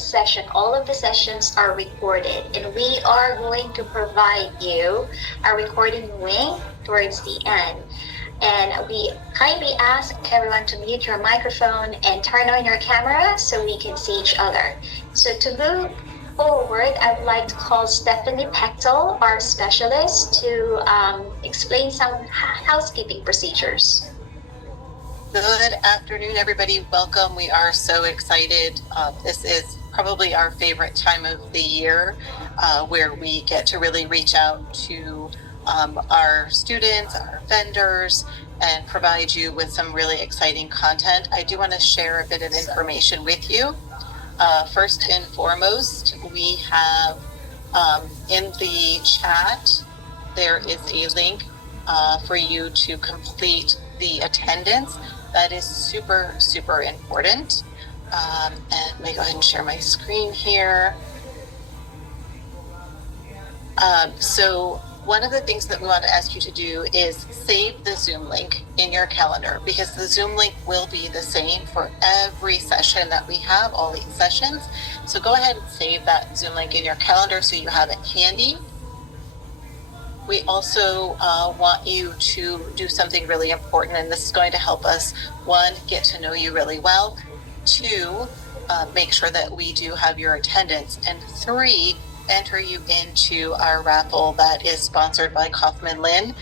this session, all of the sessions are recorded, and we are going to provide you a recording link towards the end. And we kindly ask everyone to mute your microphone and turn on your camera so we can see each other. So to move forward, I would like to call Stephanie Pechtel, our specialist, to explain some housekeeping procedures. Good afternoon, everybody. Welcome. We are so excited. This is probably our favorite time of the year where we get to really reach out to our students, our vendors, and provide you with some really exciting content. I do want to share a bit of information with you. First and foremost, we have in the chat, there is a link for you to complete the attendance. That is super, super important. And let me go ahead and share my screen here. So one of the things that we want to ask you to do is save the Zoom link in your calendar, because the Zoom link will be the same for every session that we have, all 8 sessions. So go ahead and save that Zoom link in your calendar so you have it handy. We also want you to do something really important, and this is going to help us, 1, get to know you really well, 2, make sure that we do have your attendance, and 3, enter you into our raffle that is sponsored by Kaufman Lynn.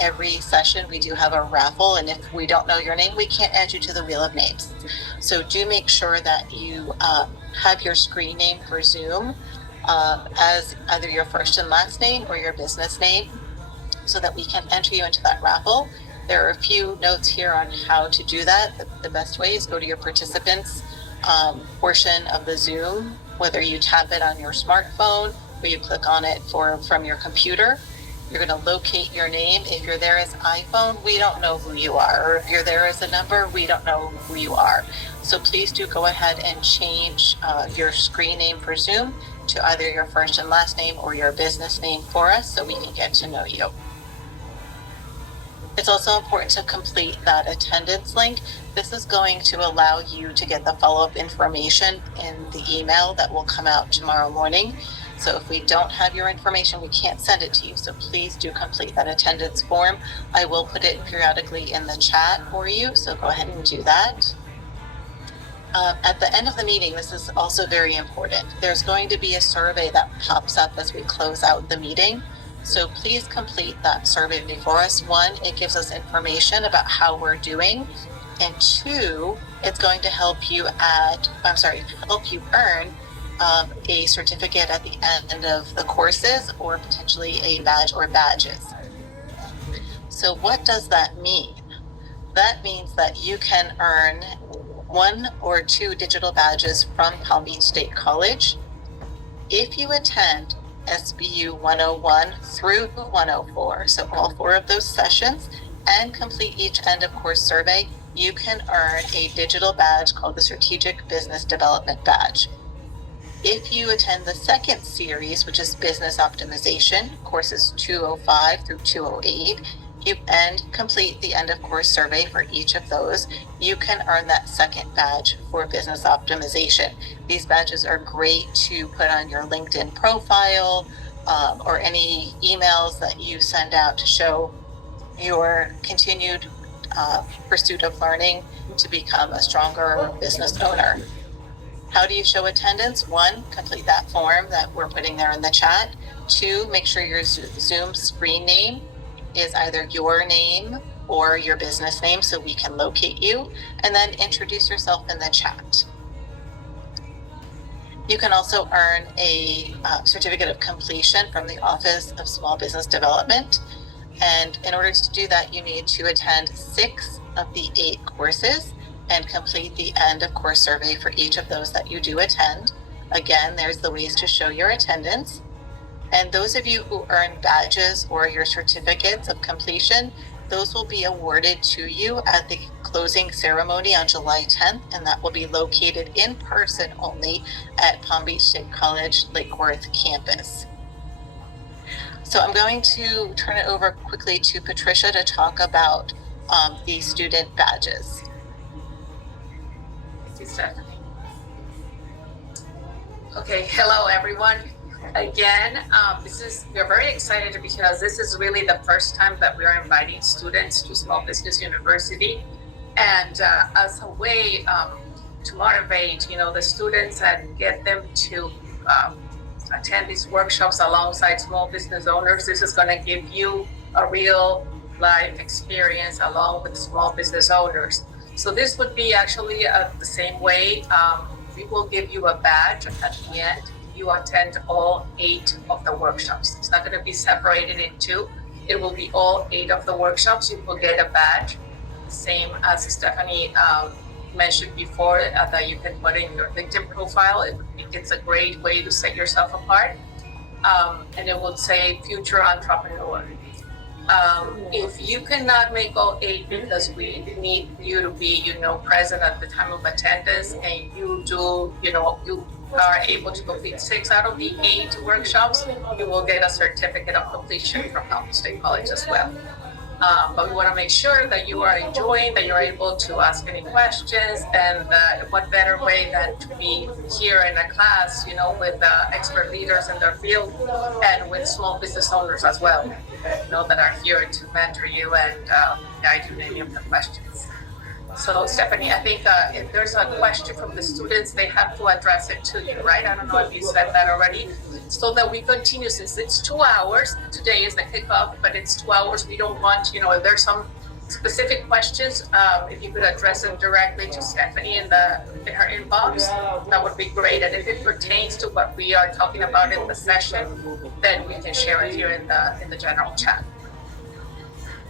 Every session we do have a raffle, and if we don't know your name, we can't add you to the wheel of names. So do make sure that you have your screen name for Zoom as either your first and last name or your business name, so that we can enter you into that raffle. There are a few notes here on how to do that. The best way is go to your participants portion of the Zoom, whether you tap it on your smartphone or you click on it from your computer. You're going to locate your name. If you're there as iPhone, we don't know who you are. Or if you're there as a number, we don't know who you are. So please do go ahead and change your screen name for Zoom to either your first and last name or your business name for us so we can get to know you. It's also important to complete that attendance link. This is going to allow you to get the follow-up information in the email that will come out tomorrow morning. So if we don't have your information, we can't send it to you. So please do complete that attendance form. I will put it periodically in the chat for you, so go ahead and do that. At the end of the meeting, this is also very important. There's going to be a survey that pops up as we close out the meeting. So please complete that survey for us. 1, it gives us information about how we're doing. And 2, it's going to help you earn a certificate at the end of the courses, or potentially a badge or badges. So what does that mean? That means that you can earn 1 or 2 digital badges from Palm Beach State College if you attend SBU 101 through 104, so all 4 of those sessions, and complete each end of course survey. You can earn a digital badge called the Strategic Business Development Badge. If you attend the second series, which is Business Optimization, courses 205 through 208, and complete the end of course survey for each of those, you can earn that second badge for Business Optimization. These badges are great to put on your LinkedIn profile or any emails that you send out to show your continued pursuit of learning to become a stronger business owner. How do you show attendance? 1, complete that form that we're putting there in the chat. 2, make sure your Zoom screen name is either your name or your business name so we can locate you, and then introduce yourself in the chat. You can also earn a certificate of completion from the Office of Small Business Development. And in order to do that, you need to attend 6 of the 8 courses and complete the end of course survey for each of those that you do attend. Again, there's the ways to show your attendance. And those of you who earn badges or your certificates of completion, those will be awarded to you at the closing ceremony on July 10th, and that will be located in person only at Palm Beach State College Lake Worth campus. So I'm going to turn it over quickly to Patricia to talk about the student badges. Thank you, Stephanie. Okay, hello everyone. Again, we're very excited because this is really the first time that we are inviting students to Small Business University, and as a way to motivate, the students and get them to attend these workshops alongside small business owners. This is going to give you a real life experience along with small business owners. So this would be actually the same way. We will give you a badge at the end. You attend all 8 of the workshops. It's not going to be separated in 2. It will be all 8 of the workshops. You will get a badge, same as Stephanie mentioned before, that you can put in your LinkedIn profile. It's a great way to set yourself apart. And it will say future entrepreneur. If you cannot make all 8 because we need you to be, present at the time of attendance, and you are able to complete 6 out of the 8 workshops, you will get a certificate of completion from Palm Beach State College as well. But we want to make sure that you are enjoying, that you're able to ask any questions, and what better way than to be here in a class, with expert leaders in their field and with small business owners as well, that are here to mentor you and guide you in any of the questions. So Stephanie, I think if there's a question from the students, they have to address it to you, right? I don't know if you said that already. So that we continue, since it's 2 hours, today is the kickoff, but it's 2 hours. We don't want, if there's some specific questions, if you could address them directly to Stephanie in her inbox, that would be great. And if it pertains to what we are talking about in the session, then we can share it here in the general chat.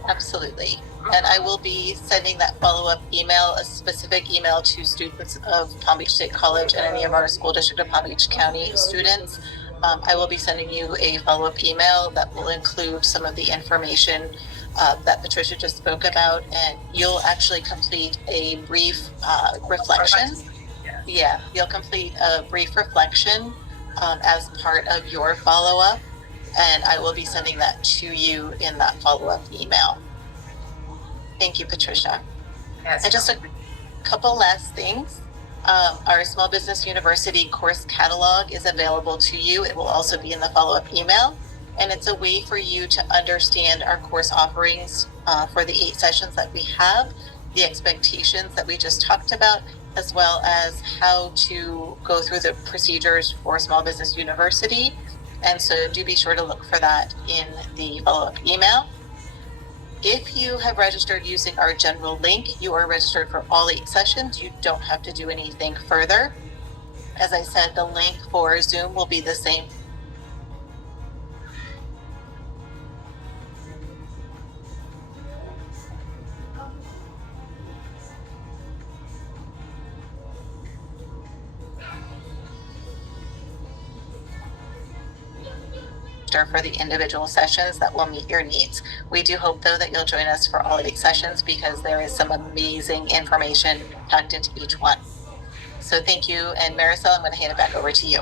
Absolutely. And I will be sending that follow-up email, a specific email to students of Palm Beach State College and any of our school district of Palm Beach County students. I will be sending you a follow-up email that will include some of the information that Patricia just spoke about, and you'll actually complete a brief reflection. Yeah, you'll complete a brief reflection as part of your follow-up, and I will be sending that to you in that follow-up email. Thank you, Patricia. Yes. And just a couple last things. Our Small Business University course catalog is available to you. It will also be in the follow-up email. And it's a way for you to understand our course offerings for the 8 sessions that we have, the expectations that we just talked about, as well as how to go through the procedures for Small Business University. And so do be sure to look for that in the follow-up email. If you have registered using our general link, you are registered for all 8 sessions. You don't have to do anything further. As I said, the link for Zoom will be the same. For the individual sessions that will meet your needs. We do hope, though, that you'll join us for all 8 sessions because there is some amazing information packed into each one. So thank you. And Marisol, I'm going to hand it back over to you.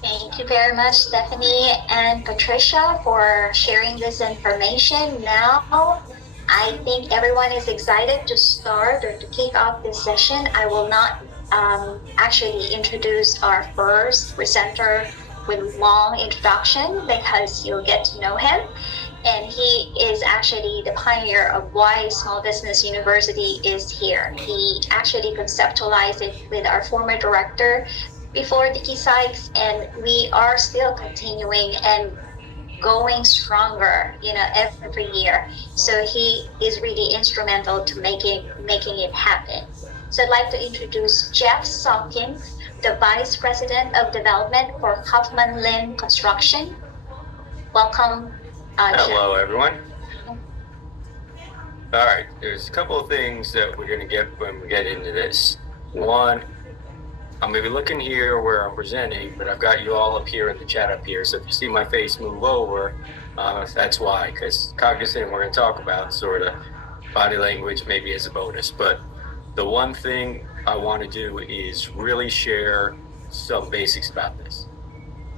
Thank you very much, Stephanie and Patricia, for sharing this information. Now, I think everyone is excited to start or to kick off this session. I will not actually introduce our first presenter with long introduction because you'll get to know him. And he is actually the pioneer of why Small Business University is here. He actually conceptualized it with our former director before Dickie Sykes, and we are still continuing and going stronger, every year. So he is really instrumental to making it happen. So I'd like to introduce Jeff Sawkins, the Vice President of Development for Kaufman Linn Construction. Welcome. Hello, everyone. All right, there's a couple of things that we're going to get when we get into this. One, I'm going to be looking here where I'm presenting, but I've got you all up here in the chat up here. So if you see my face move over, that's why, because cognizant we're going to talk about sort of body language maybe as a bonus. But the one thing I want to do is really share some basics about this.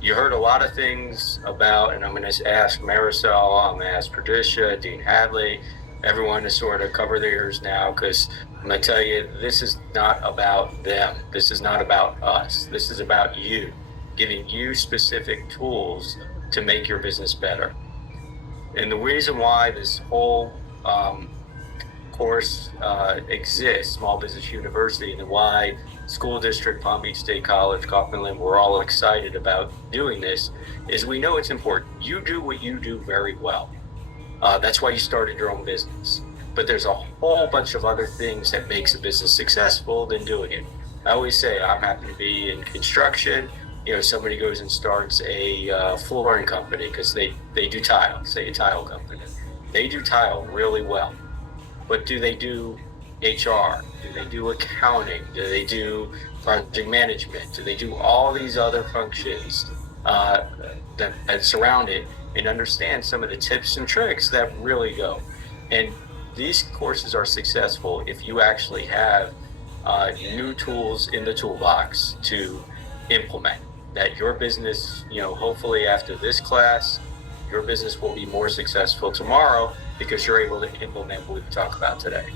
You heard a lot of things about, and I'm going to ask Marisol, I'm going to ask Patricia, Dean Hadley, everyone to sort of cover their ears now, because I'm going to tell you, this is not about them. This is not about us. This is about you, giving you specific tools to make your business better. And the reason why this whole course exists, Small Business University, and why School District, Palm Beach State College, Kaufman-Linn, we're all excited about doing this, is we know it's important. You do what you do very well. That's why you started your own business. But there's a whole bunch of other things that makes a business successful than doing it. I always say I'm happy to be in construction. Somebody goes and starts a flooring company because they do tile, say a tile company. They do tile really well. But do they do HR? Do they do accounting? Do they do project management? Do they do all these other functions that surround it, and understand some of the tips and tricks that really go? And these courses are successful if you actually have new tools in the toolbox to implement. That your business, hopefully after this class, your business will be more successful tomorrow because you're able to implement what we talk about today.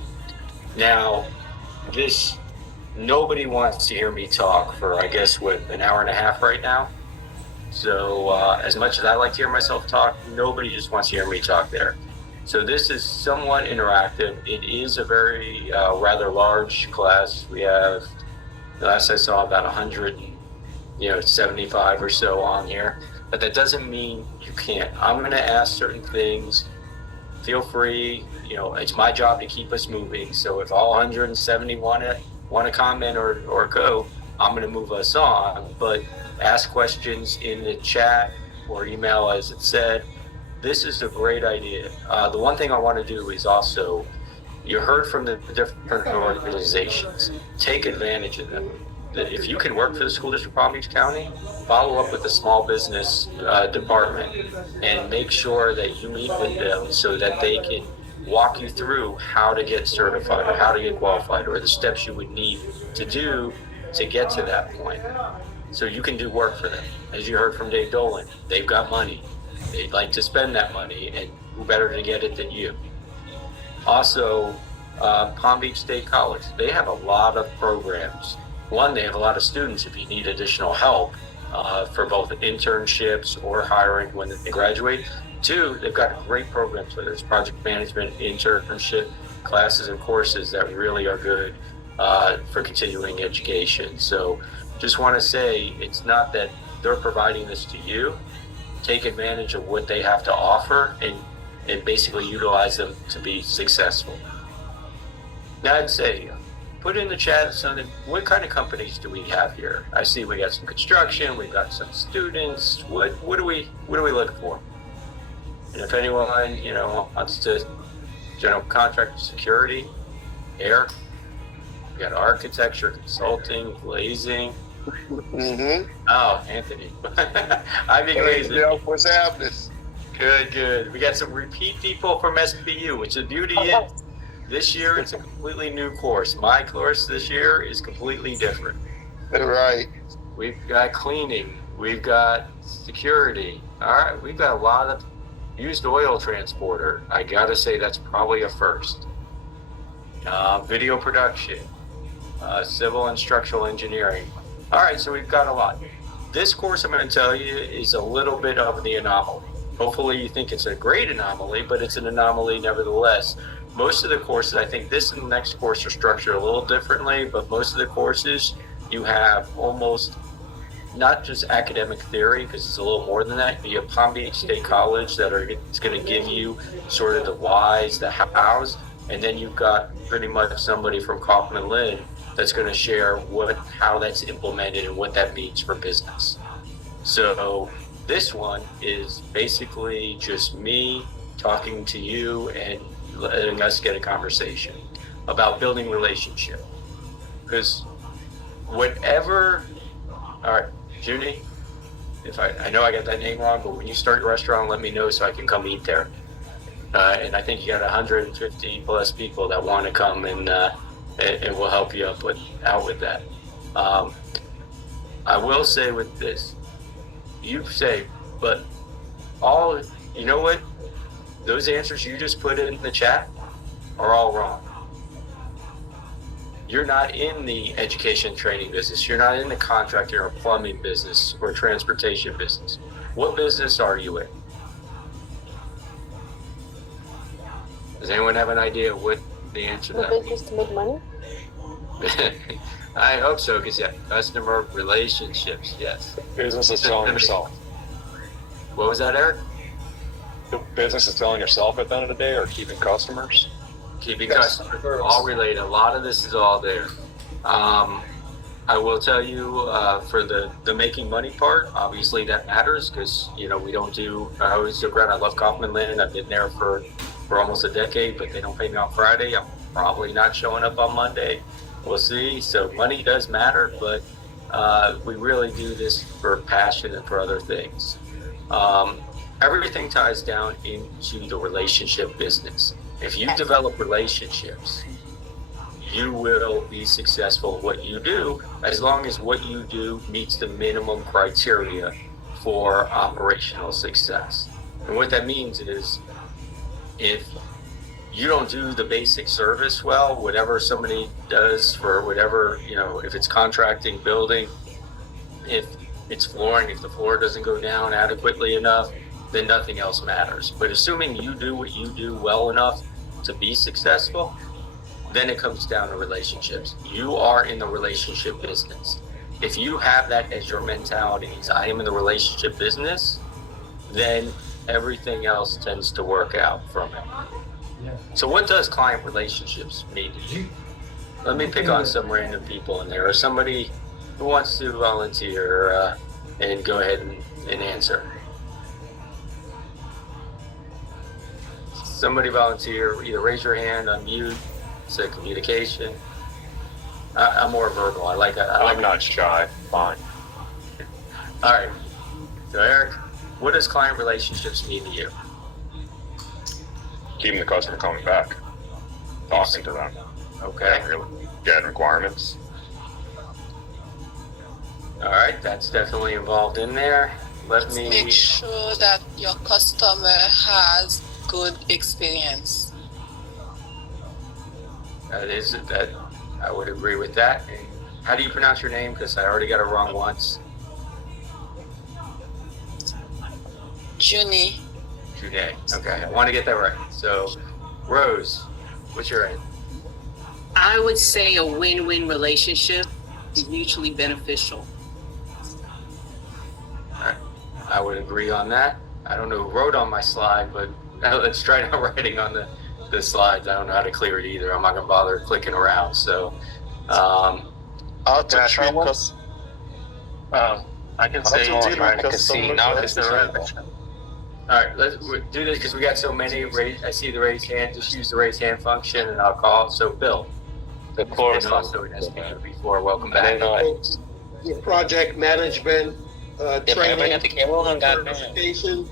Now, nobody wants to hear me talk for, I guess, an hour and a half right now. So as much as I like to hear myself talk, nobody just wants to hear me talk there. So this is somewhat interactive. It is a very rather large class. We have, last I saw, about 175 or so on here. But that doesn't mean you can't. I'm going to ask certain things. Feel free. It's my job to keep us moving. So if all 170 want to comment or go, I'm going to move us on. But ask questions in the chat or email, as it said. This is a great idea. The one thing I want to do is also, you heard from the different organizations. Take advantage of them. If you can work for the School District of Palm Beach County, follow up with the small business department and make sure that you meet with them so that they can walk you through how to get certified or how to get qualified or the steps you would need to do to get to that point. So you can do work for them. As you heard from Dave Dolan, they've got money. They'd like to spend that money, and who better to get it than you? Also, Palm Beach State College, they have a lot of programs. One, they have a lot of students if you need additional help for both internships or hiring when they graduate. Two, they've got great programs, whether it's project management, internship classes and courses that really are good for continuing education. So just want to say, it's not that they're providing this to you. Take advantage of what they have to offer and basically utilize them to be successful. Now I'd say, put in the chat something. What kind of companies do we have here? I see we got some construction, we've got some students. What do we look for? And if anyone wants to, general contractor, security, air, we got architecture, consulting, glazing. Mm-hmm. Oh, Anthony. I'd be glazing. Hey, what's happening? Good. We got some repeat people from SBU, which the beauty is, this year it's a completely new course. My course this year is completely different. Right. We've got cleaning. We've got security. All right. We've got a lot of used oil transporter. I got to say that's probably a first. Video production, civil and structural engineering. All right. So we've got a lot. This course, I'm going to tell you, is a little bit of the anomaly. Hopefully you think it's a great anomaly, but it's an anomaly nevertheless. Most of the courses, I think this and the next course are structured a little differently, but most of the courses you have almost not just academic theory, because it's a little more than that. You have Palm Beach State College it's going to give you sort of the whys, the hows, and then you've got pretty much somebody from Kaufman-Linn that's going to share how that's implemented and what that means for business. So this one is basically just me talking to you and letting us get a conversation about building relationship. Because all right, Junie, if I know I got that name wrong, but when you start your restaurant, let me know so I can come eat there. And I think you got 150 plus people that want to come and we'll help you out with that. I will say with this, you say, but you know what? Those answers you just put in the chat, are all wrong. You're not in the education training business. You're not in the contracting or plumbing business or transportation business. What business are you in? Does anyone have an idea what the answer to The that business to make money? is? I hope so, because yeah, customer relationships, yes. Business is selling yourself. What was that, Eric? The business is selling yourself at the end of the day, or keeping customers. Keeping customers, all related. A lot of this is all there. I will tell you, for the making money part, obviously that matters because, you know, we don't do, I always joke around, I love Kaufman Land. I've been there for almost a decade, but they don't pay me on Friday. I'm probably not showing up on Monday. We'll see. So money does matter, but we really do this for passion and for other things. Everything ties down into the relationship business. If you develop relationships, you will be successful at what you do, as long as what you do meets the minimum criteria for operational success. And what that means is, if you don't do the basic service well, whatever somebody does for whatever, you know, if it's contracting, building, if it's flooring, if the floor doesn't go down adequately enough, then nothing else matters. But assuming you do what you do well enough to be successful, then it comes down to relationships. You are in the relationship business. If you have that as your mentality, is I am in the relationship business, then everything else tends to work out from it. So what does client relationships mean to you? Let me pick on some random people in there, or somebody who wants to volunteer and go ahead and answer. Somebody volunteer, either raise your hand, unmute, say communication. I'm more verbal. I like that. I'm not shy. Fine. All right. So Eric, what does client relationships mean to you? Keeping the customer coming back. Talking to them. Okay. Getting requirements. All right. That's definitely involved in there. Let me Make sure that your customer has good experience. that I would agree with that. And how do you pronounce your name? Because I already got it wrong once. Junie. Jude. Okay. I want to get that right. So, Rose, what's your name? I would say a win-win relationship is mutually beneficial. I would agree on that. I don't know who wrote on my slide, but let's try not writing on the slides. I don't know how to clear it either. I'm not gonna bother clicking around. So, How to Can I try treat one? I can How say. to deal with customers. All right, let's do this because we got so many. I see the raise hand. Just use the raise hand function, and I'll call. So, Bill, The floor it's is also an SPU before. Welcome back. Project management, Yeah, but everybody got the camera on, goddamn. certification,